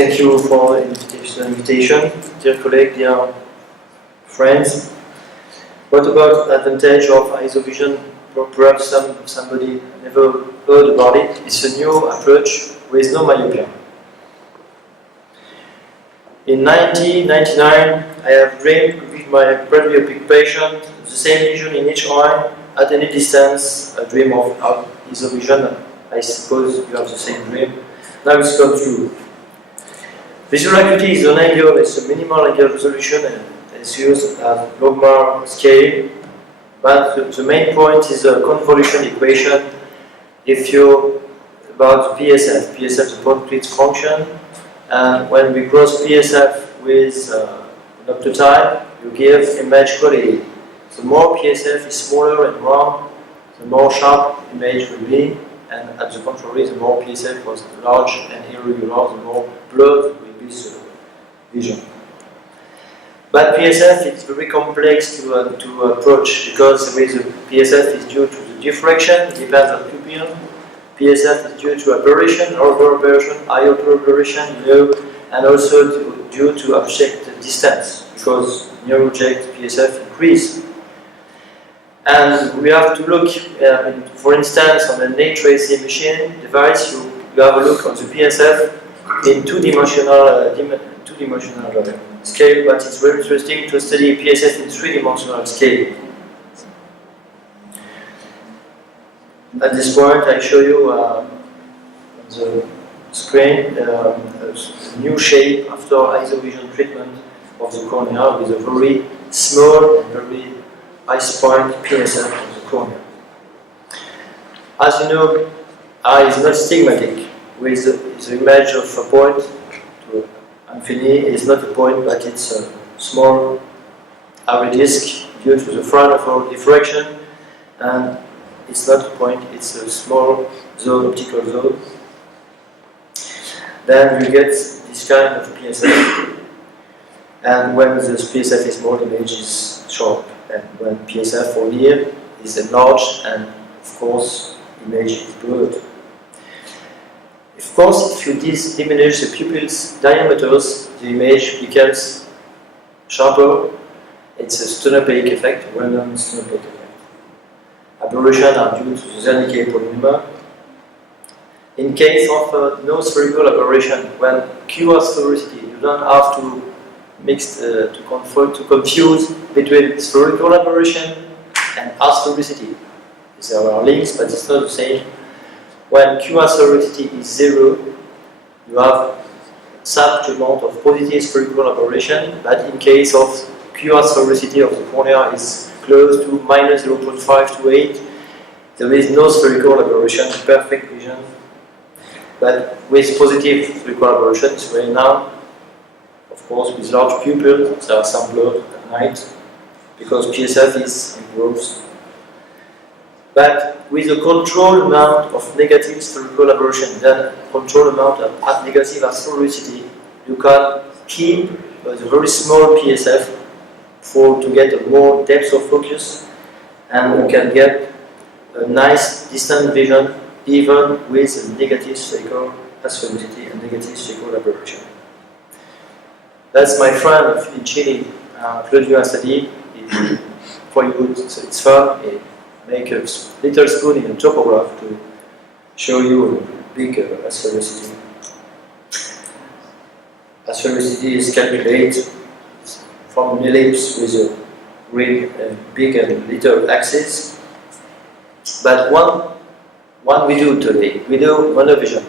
Thank you for the invitation, dear colleagues, dear friends. What about the advantage of ISOVision? Perhaps somebody never heard about it. It's a new approach with no myopia. In 1999, I have dreamed with my presbyopic patient the same vision in each eye at any distance. A dream of ISOVision. I suppose you have the same dream. Now it's come true. Visual acuity is an angle, it's a minimal angle resolution and it's used as logmar scale. But the main point is a convolution equation. If you about PSF, PSF the point split function, and when we cross PSF with an optotype, you give image quality. The more PSF is smaller and round, the more sharp image will be, and at the contrary, the more PSF was large and irregular, the more blurred will be the vision. But PSF is very complex to approach because with the PSF is due to the diffraction, it depends on pupil. PSF is due to aberration, over aberration, iota aberration, and also due to object distance because near object PSF increase. And we have to look, for instance, on an A-tracing machine device, you have a look on the PSF in two-dimensional scale, but it's very interesting to study PSF in three-dimensional scale. At this point, I show you on the screen a new shape after ISOVision treatment of the cornea with a very small and very ice point PSF of the cornea. As you know, eye is not stigmatic. With the image of a point to infinity is not a point, but it's a small area disc due to the front of our diffraction, and it's not a point, it's a small zone, optical zone. Then you get this kind of PSF, and when the PSF is small, the image is sharp, and when PSF for near is enlarged, and of course, image is blurred. Of course, if you diminish the pupil's diameters, the image becomes sharper. It's a stenopapic effect, well-known stenopapic effect. Aberrations are due to the Wernicke polymer. In case of no spherical aberration, when QR sphericity, you don't have to mix to confuse between spherical aberration and asphericity. There are links, but it's not the same. When QR sphericity is 0, you have such amount of positive spherical aberration, but in case of QR sphericity of the cornea is close to minus 0.5 to 8, there is no spherical aberration, perfect vision. But with positive spherical aberration, it's very narrow. Of course, with large pupils, there are some blur at night because PSF is improved. But with a controlled amount of negative spherical aberration, then controlled amount of negative asphericity, you can keep a very small PSF to get a more depth of focus, and you can get a nice distant vision even with a negative spherical asphericity and negative spherical aberration. That's my friend in Chile, Claudio study. For you, it's fun. Make a little spoon in a topograph to show you a big asphericity. Asphericity is calculated from an ellipse with a real big and little axis. But one we do today, we do monovision.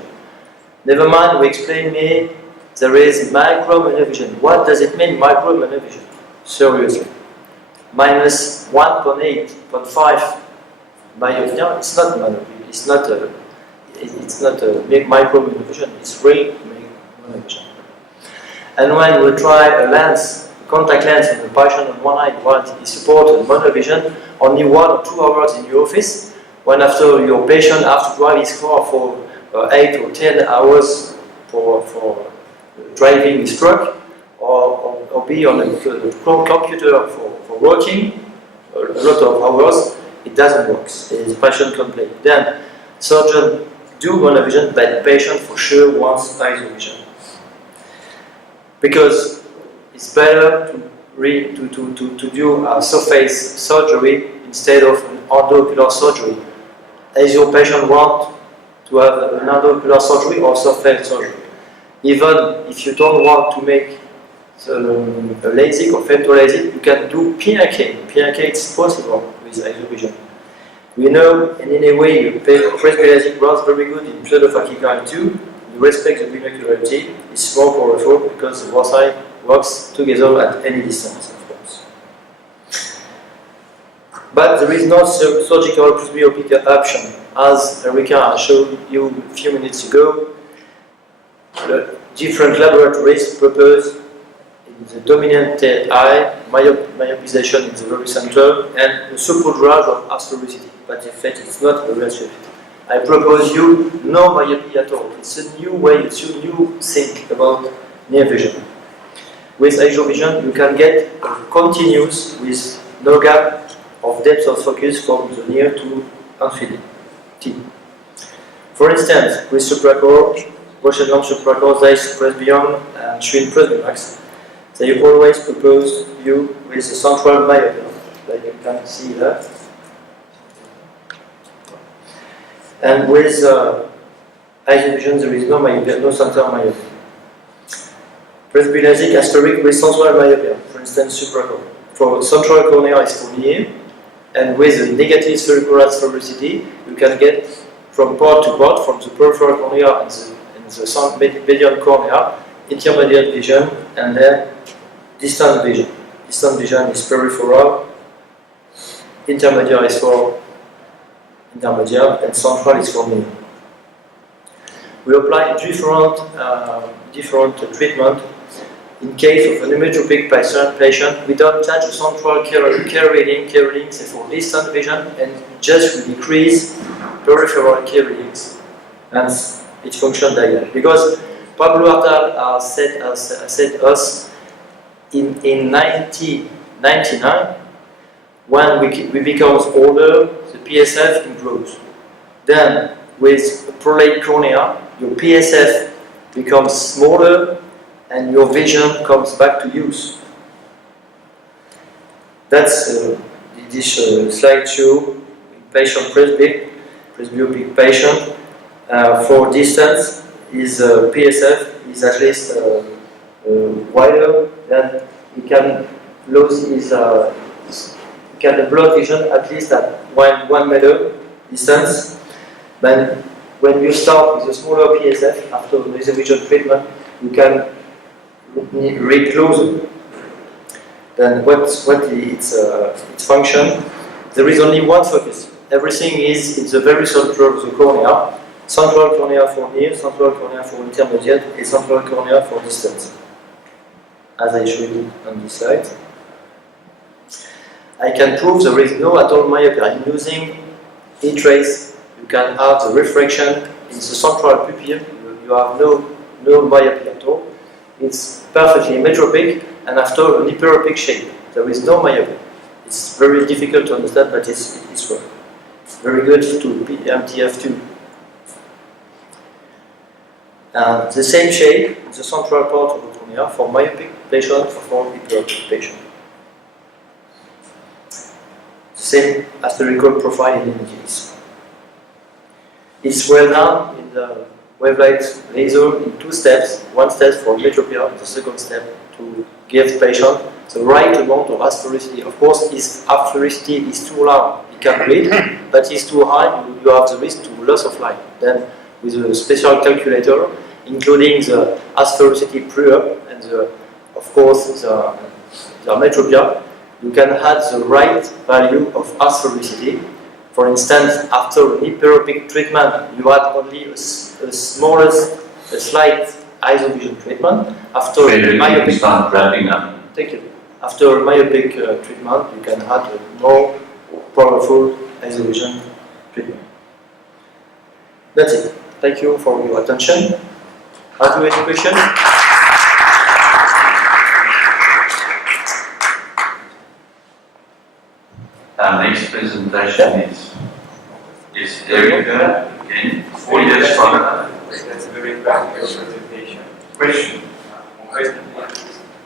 Never mind, we explain me there is micro monovision. What does it mean, micro monovision? Seriously. Minus 1.8.5 myopia, it's not monovision, it's not a big micro monovision, it's real monovision. And when we try a lens, a contact lens in a patient on one eye, what is supported monovision, only 1 or 2 hours in your office, when after your patient has to drive his car for 8 or 10 hours for driving his truck, or be on a computer for working a lot of hours, it doesn't work. The patient complains. Then surgeon do monovision, but the patient for sure wants ISOVision. because it's better to do a surface surgery instead of an endocular surgery. As your patient want to have an endocular surgery or surface surgery. Even if you don't want to make a LASIK or femto-LASIK, you can do PRK. PRK is possible with ISOVision. We know in any way PresbyLASIK works very good in pseudophakic 2. You respect the binocularity, it's more powerful because the both side works together at any distance, of course. But there is no surgical presbyopic option. As Erica showed you a few minutes ago, the different laboratories propose in the dominant eye, myopization in the very center, and a saupoudrage of asphericity. But in fact, it's not a real shift. I propose you no myopia at all. It's a new way, it's a new think about near vision. With ISOVision, you can get continuous with no gap of depth of focus from the near to infinity. For instance, with supracore, Roche and supracore, Zeiss Presbymania, and Schwinn Presbymax, they always propose you with a central myopia, like you can see that. And with ISOVision, there is no myopia, no central myopia. PresbyLASIK asterisk with central myopia, for instance, supracore. For central cornea is for near, and with a negative spherical sphericity, you can get from port to port, from the peripheral cornea and the median cornea, intermediate vision, and then distant vision. Distant vision is peripheral, intermediate is for intermediate, and central is for near. We apply different treatment. In case of an imetropic patient, we don't touch the central care reading is for distant vision, and just we decrease peripheral care readings, and it functions like that. Because Pablo Artal said us in 1999, when we become older, the PSF improves. Then with a prolate cornea, your PSF becomes smaller and your vision comes back to use. That's this slide show patient presbyopic patient. For distance, his PSF is at least wider, then he can lose his can blood vision at least at 1 meter distance. Then when you start with a smaller PSF after the ISOVision treatment, you can read closer. Then what's its function? There is only one focus. Everything is in the very center of the cornea. Central cornea for near, central cornea for intermediate, and central cornea for distance. As I showed you on this slide. I can prove there is no at all myopia. In using E-trace, you can have the refraction in the central pupil. You have no myopia at all. It's perfectly metropic, and after an hyperopic shape, there is no myopia. It's very difficult to understand, but it's work. Very good to MTF2. The same shape in the central part of the cornea for myopic patient or for hyperopic patient. The same aspherical profile in images. It's well known in the wavelight laser in 2 steps. One step for metropia, the second step to give patient the right amount of asphericity. Of course, if asphericity is too low, it can read, but it's too high, you have the risk to loss of light. Then, with a special calculator, including the asphericity pre-up and of course the metropia, you can add the right value of asphericity. For instance, after an hyperopic treatment, you add only a slight ISOVision treatment. After a myopic start wrapping up. Thank you. After a myopic treatment, you can add a more powerful ISOVision treatment. That's it. Thank you for your attention. Are there any questions? Our next presentation is Erica again, 4 years followed. That's a very practical presentation. Question?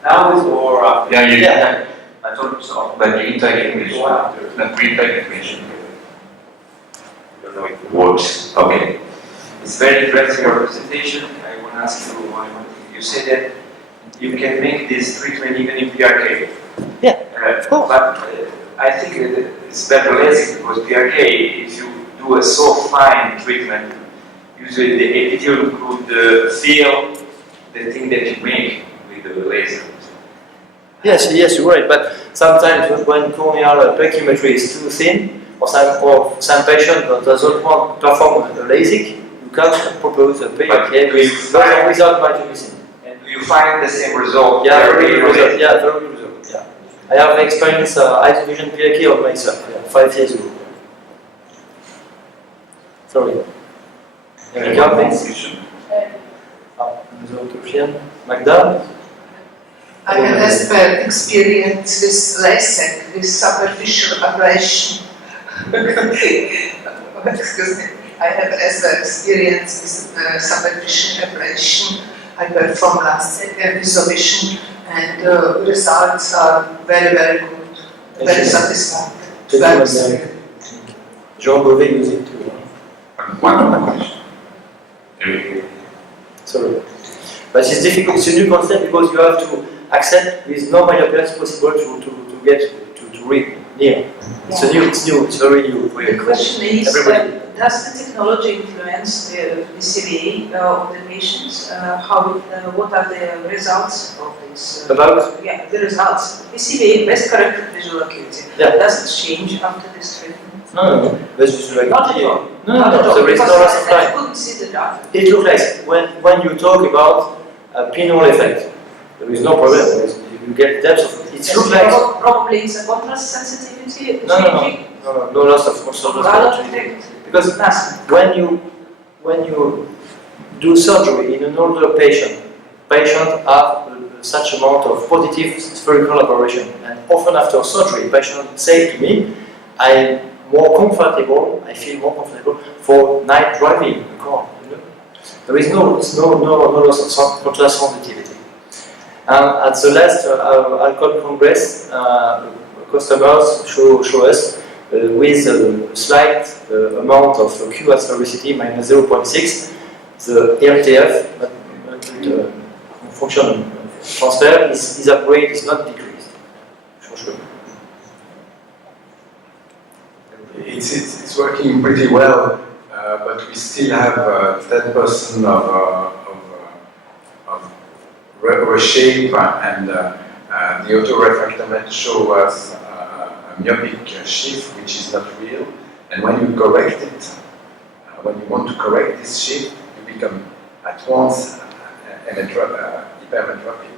Now is or after? Yeah, you, Yeah. I thought so, but you take English, not retake English. I don't know if it Works, okay. It's very impressive your presentation. I want to ask you one thing. You said that you can make this treatment even in PRK. Yeah, of course. But I think that it's better LASIK because PRK, if you do a so fine treatment, usually the epithelium could feel the thing that you make with the laser. Yes, you're right. But sometimes when corneal pachymetry is too thin, or some patient doesn't want to perform a LASIK, you can't propose a PRK without magnetism. And do you find the same result? Yeah, very good result. Yeah, very good result. Yeah, I have experienced ISOVision PRK on myself. Yeah, 5 years ago. Sorry. Any comments? Another question. Magda? I have experience with LASIK, with superficial ablation. Excuse me. I have experience with superficial ablation. I perform LASIK ISOVision, and the results are very, very good, very satisfactory. Jean Beauvais use it too. One more question. Sorry. But it's difficult, it's a new concept because you have to accept with no myopia it's possible to get to read near. It's new, it's very new. The question is, everybody. does the technology influence the CVA of the patients? What are the results of this? About? Yeah, the results. The CVA, best corrected visual acuity. Yeah. Does it change after this treatment? No. That's just like Not at all. No, there is no loss of I time. couldn't see the data. It looks like when you talk about a pinhole effect, there is no problem. You get depth of it. It looks like Probably it's a contrast sensitivity changing. No loss of sensitivity. Because when you do surgery in an older patient have such amount of positive spherical aberration, and often after surgery, patients say to me, I feel more comfortable for night driving a car. You know? There is no loss of contrast sensitivity. And at the last alcohol congress, customers show us with a slight amount of Q asphericity, minus 0.6, the RTF function transfer is upgrade, is not decreased. For sure. It's working pretty well, but we still have 10% of reshape, and the autorefractometer show us a myopic shift, which is not real. And when you correct it, when you want to correct this shift, you become at once hypermetropic.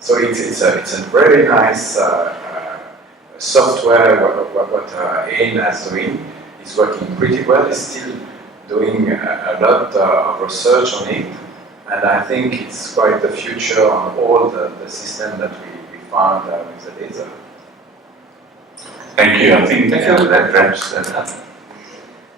So it's a very nice software. What Hehn is doing is working pretty well. He's still doing a lot of research on it, and I think it's quite the future on all the system that we found with the laser. Thank you. I think that wraps that up.